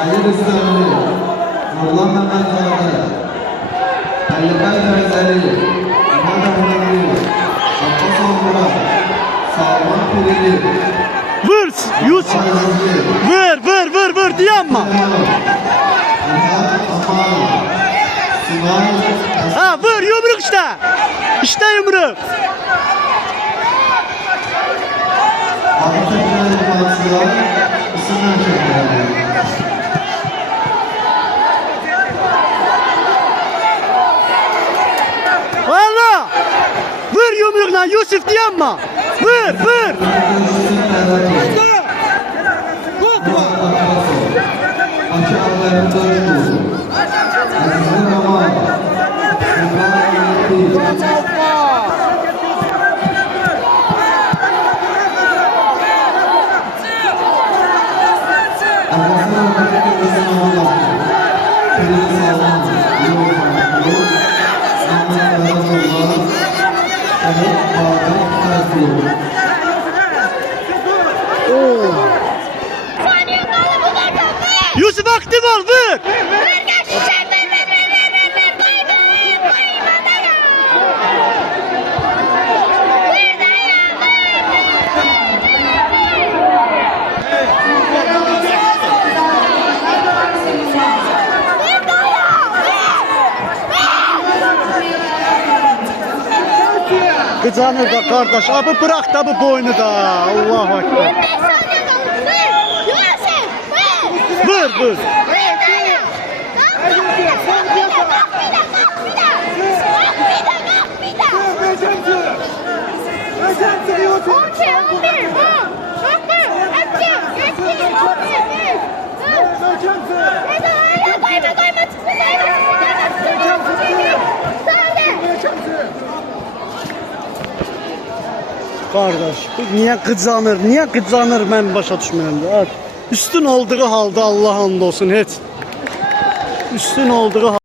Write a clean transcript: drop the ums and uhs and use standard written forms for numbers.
Ali Rüstemli, Nurlan Mehmetzadə, Əlibəy Tərzəli, İmad Əmrəli, Abbas Almurat, Salman Pirili, Vur Yusuf. Vur diyanma. Ha vur yumruk işte. İşte yumruk. Valla. Vur yumrukla Yusuf diyanma. Vur. Yusuf aktif ol vur. Kızanır da kardeş. Abi bırak da bu boynu da. Allahu Ekber. Vur. Kardeş, niye kızanır mən başa düşmürəm də. Üstün olduğu halda Allah and olsun heç. Üstün olduğu